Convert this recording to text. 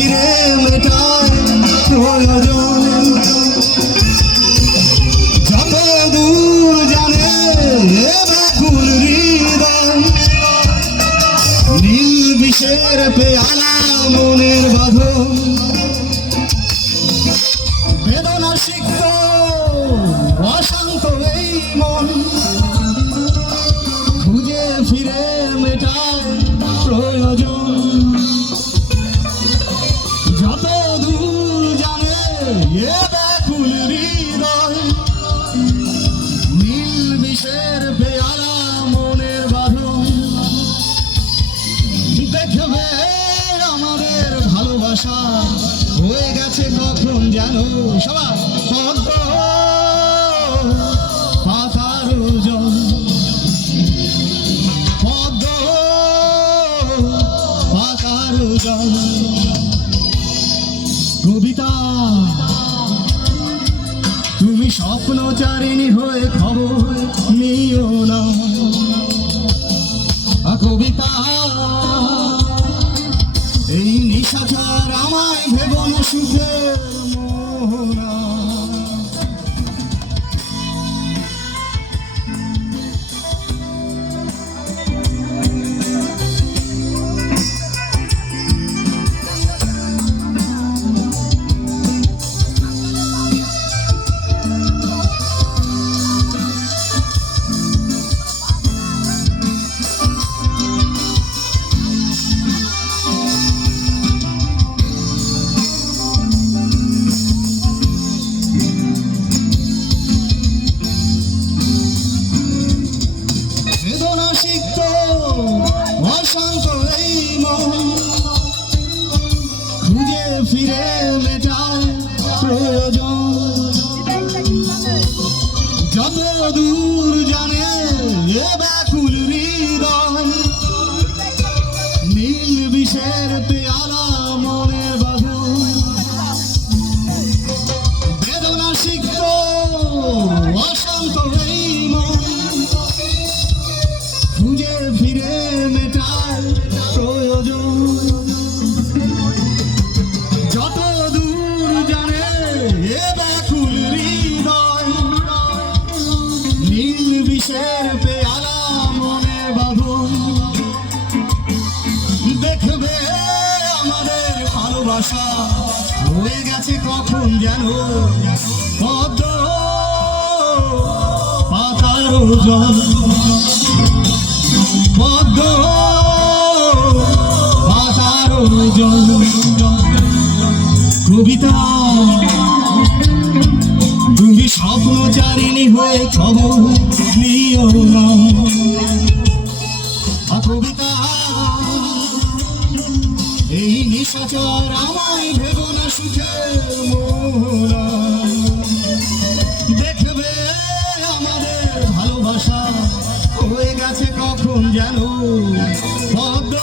ফিরে মেটায় প্রয়োজন। যত দূর জানে ব্যাকুল হৃদয়, নীল বিষের পেয়ালা মনের বাঁধন। বেদনা সিক্ত অশান্ত এই মন, খুঁজে ফিরে মেটায় প্রয়োজন। যত দূর জানে এ ব্যাকুল হৃদয়, নীল বিষের পেয়ালা মনের বাঁধন। দেখবে আমাদের ভালোবাসা হয়ে গেছে কখন যেন সবাই পদ্ম পাতার জল, পদ্ম পাতার জল। কবিতা তুমি স্বপ্নচারিণী হয়ে খবর নিও না। কবিতা এই নিশাচার আমায় ভেবো না সুখের মোহনা। অশান্ত এই মন, খুঁজে ফিরে মেটায় প্রয়োজন। যত দূর জানে এ ব্যাকুল হৃদয়, নীল বিষের পেয়ালা মনের বাঁধন। বেদনা সিক্ত অশান্ত এই মন, খুঁজে ফিরে মেটায় প্রয়োজন। যত দূর জানে এ ব্যাকুল হৃদয়, নীল বিষের পেয়ালা মনের বাঁধন। দেখবে আমাদের ভালোবাসা হয়ে গেছে কখন যেন পদ্ম পাতার জল, পদ্ম পাতার জল। কবিতা তুমি স্বপ্নচারিণী হয়ে খবর নিও না। কবিতা এই নিশাচর আমায় ভেবো না সুখের মোহনা। দেখবে আমাদের ভালোবাসা হয়ে গেছে কখন যেন পদ্ম